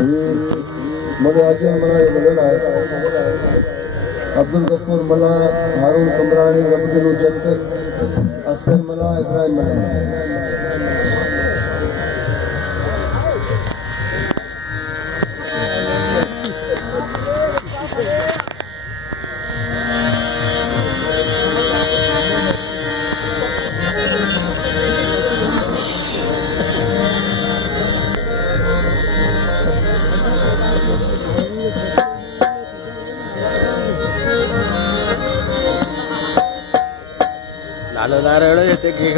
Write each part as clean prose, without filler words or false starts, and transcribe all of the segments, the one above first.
मले आजम मला बदल आहे अब्दुल गफूर मला हारून कमरानी अब्दुल उजत अस्कर मला इब्राहिम मला लालो दार एवढं येते की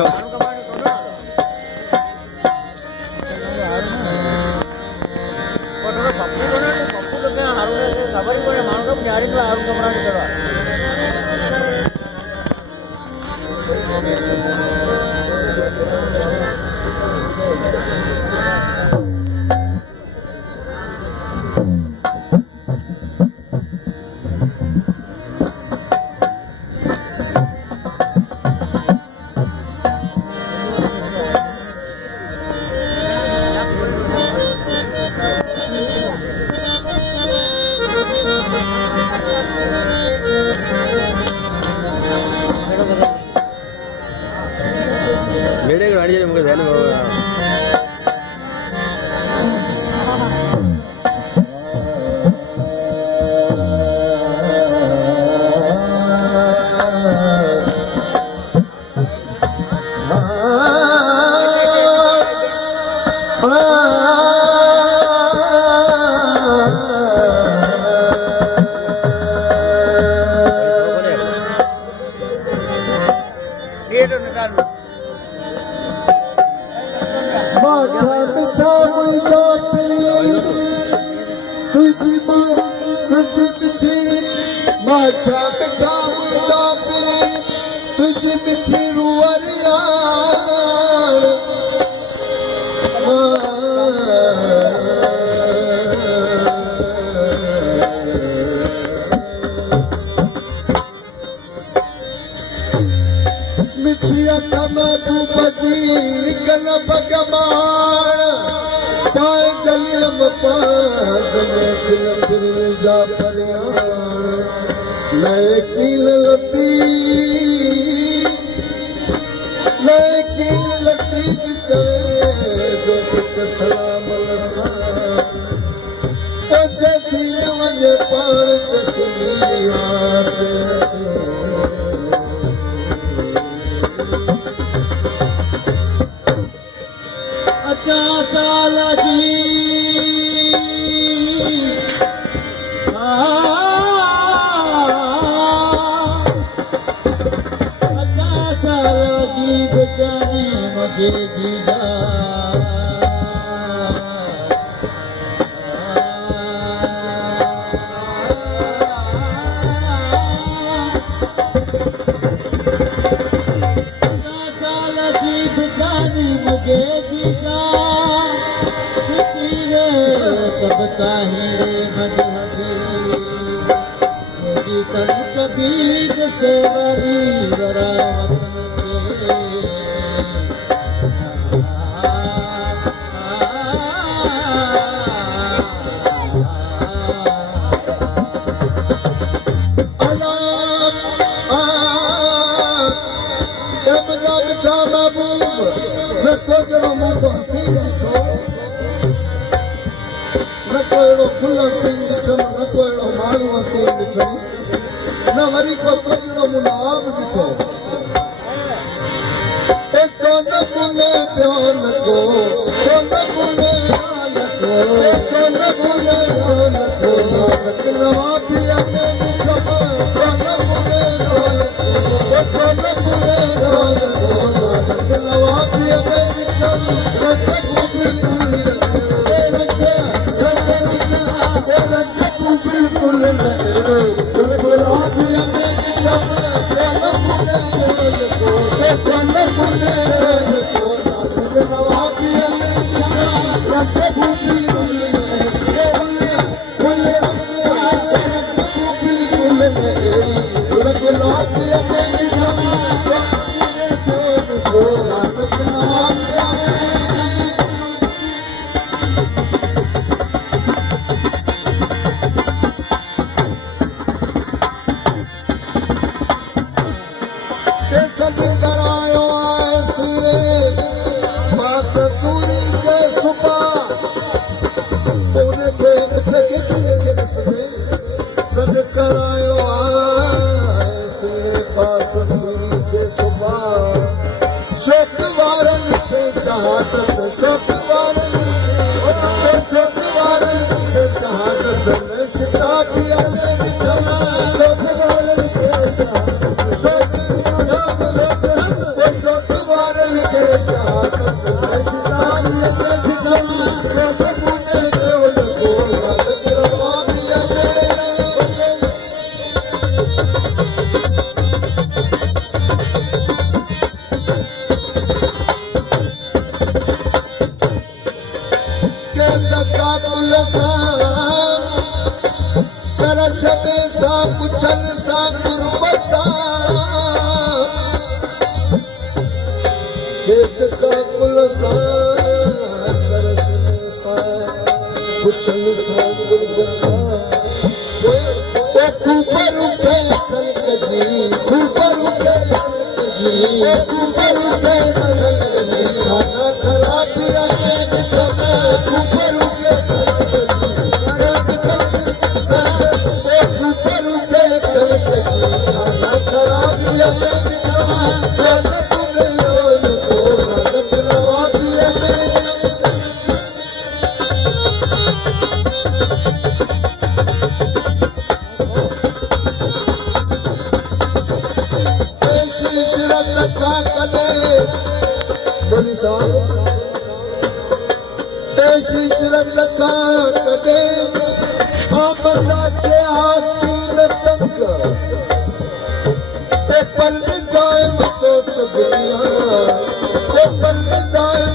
मेरे गाड़ी है मुझे ध्यान मिठिया कमबू बजी गल बगमान पाए जलियम पाद में दिल फिर जा परियान नए कील लती चले जो सुख सलाम लसान ओ जसीन वजे पान जसमियात चाल जी चाल जी बेचारी मुझे जीजा चाल जी बेचारी मुझे जीजा सबका हीरे मजहबी तन कबीर से वरी वरावत न वरी को तुझड़ो मुनाब दिछो एक न मुने प्यार को न मुने एक न मुने को नवा पिया में दिछो न मुने एक न मुने को नवा पिया में दिछो रख को बिल्कुल सुबह उन्हें के सद करायो आहे सुने पास सुनी के सुबह शोक वारन के शहादत शोक वारन के शहादत नशता पिया में जमा शोक वारन के शहादत शोक वारन के शहादत नशता पिया में जमा पुने केवल को हालत रवा पिया में पुछन सा गुरबता खेत का कुलसा करस में सा पुछन सा गुरबता ओ ऊपर उठे कलक जी ऊपर उठे ऊपर उठे कलक जी खाना खराबिया में बिठना ऊपर उठे पर